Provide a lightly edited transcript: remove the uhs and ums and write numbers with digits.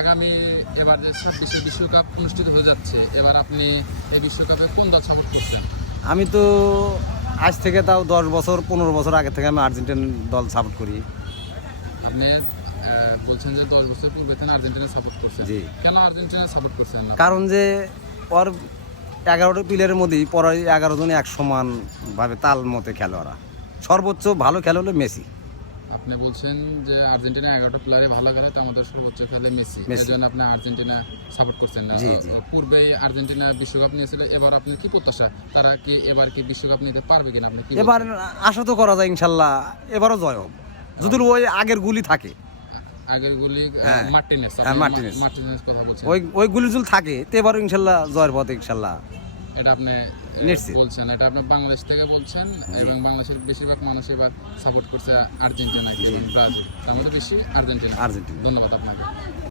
আগামী এবার যে 26 বিশ্বকাপ অনুষ্ঠিত হয়ে যাচ্ছে, এবার আপনি এই বিশ্বকাপে কোন দল সাপোর্ট করছেন? আমি তো আজ থেকে তাও 10 বছর 15 বছর আগে থেকে আমি আর্জেন্টিন দল সাপোর্ট করি। আপনি বলছেন যে 10 বছর পূর্বে থেকে আর্জেন্টিনা সাপোর্ট করছেন। জি। কেন আর্জেন্টিনা সাপোর্ট করছেন না? কারণ যে ওর 11টা প্লেয়ারের মধ্যেই পরে 11 জনই এক সমানভাবে তাল মতে খেলে ওরা। সর্বোচ্চ ভালো খেলে হলো মেসি। আপনি বলছেন যে আর্জেন্টিনা 11টা প্লেয়ারে ভালো খেলে, তো আমাদের সর্বোচ্চ খেলে মেসি, এর জন্য আপনি আর্জেন্টিনা সাপোর্ট করছেন না। জি, জি। পূর্বে আর্জেন্টিনা বিশ্বকাপ নিয়েছিল, এবার আপনি কি প্রত্যাশা, তারা কি এবার কি বিশ্বকাপ নিতে পারবে কিনা আপনি কি এবার আশা তো করা যায় ইনশাল্লাহ এবারও জয় হোক, যদি ওই আগের গুলি থাকে। আগের গুলি হ্যাঁ। মার্টিনেস, হ্যাঁ, মার্টিনেজ। মার্টিনেস কথা বলছেন, ওই গুলি যদি থাকে তো এবারও ইনশাল্লাহ জয়ের পথে ইনশাল্লাহ। এটা আপনি নিশ্চিত। বলছেন, এটা আপনি বাংলাদেশ থেকে বলছেন, এবং বাংলাদেশের বেশিরভাগ মানুষ এবার সাপোর্ট করছে আর্জেন্টিনা, ব্রাজিল, তার মধ্যে বেশি আর্জেন্টিনা। আর্জেন্টিনা। ধন্যবাদ আপনাকে।